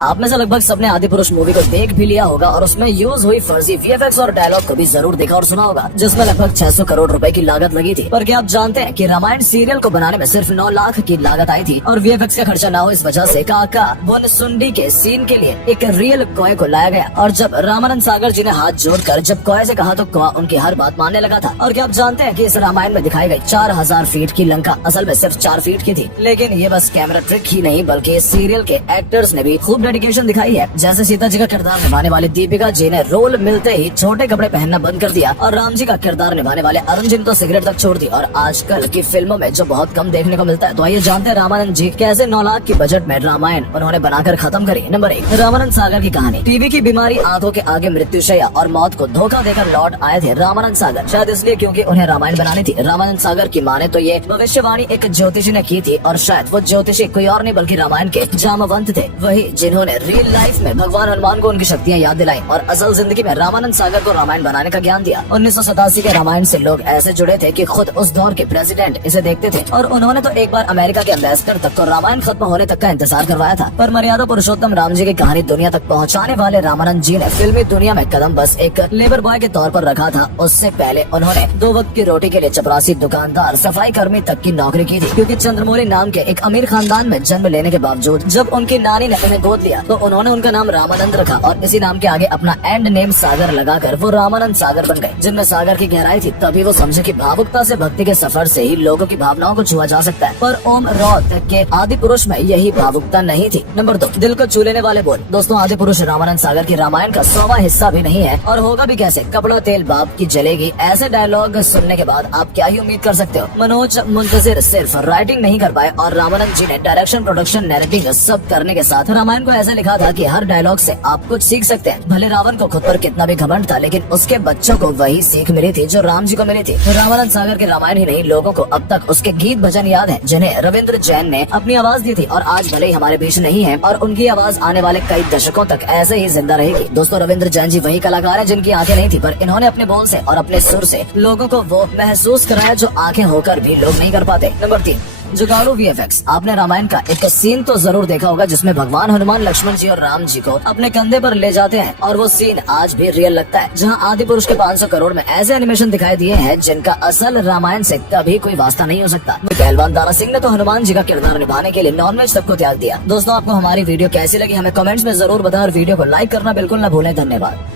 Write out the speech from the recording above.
आप में से लगभग सबने आदि पुरुष मूवी को देख भी लिया होगा और उसमें यूज हुई फर्जी वीएफएक्स और डायलॉग को भी जरूर देखा और सुना होगा, जिसमें लगभग 600 करोड़ रुपए की लागत लगी थी। पर क्या आप जानते हैं कि रामायण सीरियल को बनाने में सिर्फ 9 लाख की लागत आई थी और वीएफएक्स का खर्चा ना हो इस वजह से काका बुनसुंडी के सीन के लिए एक रियल कौए को लाया गया। और जब रामानंद सागर जी ने हाथ जोड़कर जब कौए से कहा तो कौआ उनकी हर बात मानने लगा था। और क्या आप जानते हैं कि इस रामायण में दिखाई गई 4000 फीट की लंका असल में सिर्फ 4 फीट की थी। लेकिन ये बस कैमरा ट्रिक ही नहीं बल्कि इस सीरियल के एक्टर्स ने भी खूब डेडिकेशन दिखाई है। जैसे सीता जी का किरदार निभाने वाली दीपिका जी ने रोल मिलते ही छोटे कपड़े पहनना बंद कर दिया और राम जी का किरदार निभाने वाले अरुण जी ने तो सिगरेट तक छोड़ दी। और आजकल की फिल्मों में जो बहुत कम देखने को मिलता है। तो आइए जानते हैं रामानंद जी कैसे 9 लाख की बजट में रामायण उन्होंने बनाकर खत्म करी। नंबर 1, रामानंद सागर की कहानी। टीबी की बीमारी, आंखों के आगे मृत्युशैया और मौत को धोखा देकर लौट आए थे रामानंद सागर, शायद इसलिए क्योंकि उन्हें रामायण बनानी थी। रामानंद सागर की माने तो ये भविष्यवाणी एक ज्योतिषी ने की थी और शायद वो ज्योतिषी कोई और नहीं बल्कि रामायण के जामवंत थे, वही जिन्होंने रियल लाइफ में भगवान हनुमान को उनकी शक्तियाँ याद दिलाई और असल जिंदगी में रामानंद सागर को रामायण बनाने का ज्ञान दिया। 1987 के रामायण से लोग ऐसे जुड़े थे कि खुद उस दौर के प्रेसिडेंट इसे देखते थे और उन्होंने तो एक बार अमेरिका के एम्बेसडर तक को रामायण खत्म होने तक का इंतजार करवाया था। पर मर्यादा पुरुषोत्तम राम जी की कहानी दुनिया तक पहुँचाने वाले रामानंद जी ने फिल्मी दुनिया में कदम बस एक लेबर बॉय के तौर पर रखा था। उससे पहले उन्होंने 2 वक्त की रोटी के लिए चपरासी, दुकानदार, सफाई कर्मी तक की नौकरी की थी, क्योंकि चंद्रमौली नाम के एक अमीर खानदान में जन्म लेने के बावजूद जब उनकी नानी ने उन्हें गोद लिया तो उन्होंने उनका नाम रामानंद रखा और इसी नाम के आगे अपना एंड नेम सागर लगाकर वो रामानंद सागर बन गए, जिनमें सागर की गहराई थी। तभी वो समझे कि भावुकता से भक्ति के सफर से ही लोगों की भावनाओं को छुआ जा सकता है। पर ओम रॉथ के आदि पुरुष में यही भावुकता नहीं थी। नंबर 2, दिल को छू लेने वाले बोल। दोस्तों, आदि पुरुष रामानंद सागर की रामायण का 100वां हिस्सा भी नहीं है और होगा भी कैसे। कपड़ा तेल बाप की जलेगी, ऐसे डायलॉग सुनने के बाद आप क्या ही उम्मीद कर सकते हो। मनोज मुंतजिर सिर्फ राइटिंग नहीं कर पाए और रामानंद जी ने डायरेक्शन, प्रोडक्शन, नैरेटिंग सब करने के साथ रामायण को ऐसे लिखा था कि हर डायलॉग से आप कुछ सीख सकते हैं। भले रावण को खुद पर कितना भी घमंड था, लेकिन उसके बच्चों को वही सीख मिली थी जो राम जी को मिली थी। रामानंद सागर के रामायण ही नहीं, लोगों को अब तक उसके गीत भजन याद हैं, जिन्हें रविंद्र जैन ने अपनी आवाज दी थी और आज भले ही हमारे बीच नहीं है और उनकी आवाज आने वाले कई दशकों तक ऐसे ही जिंदा रहेगी। दोस्तों, रविंद्र जैन जी वही कलाकार हैं जिनकी आंखें नहीं थी, पर इन्होंने अपने बोल से और अपने सुर से लोगों को वो महसूस कराया जो आंखें होकर भी लोग नहीं कर पाते। नंबर 3, जुगाड़ू वीएफएक्स। आपने रामायण का एक सीन तो जरूर देखा होगा जिसमें भगवान हनुमान, लक्ष्मण जी और राम जी को अपने कंधे पर ले जाते हैं और वो सीन आज भी रियल लगता है, जहां आदि पुरुष के 500 करोड़ में ऐसे एनिमेशन दिखाई दिए हैं जिनका असल रामायण से कभी कोई वास्ता नहीं हो सकता। पहलवान दारा सिंह ने तो हनुमान जी का किरदार निभाने के लिए नॉनवेज सबको त्याग दिया। दोस्तों, आपको हमारी वीडियो कैसी लगी हमें कमेंट्स में जरूर बताएं और वीडियो को लाइक करना बिल्कुल न भूलें। धन्यवाद।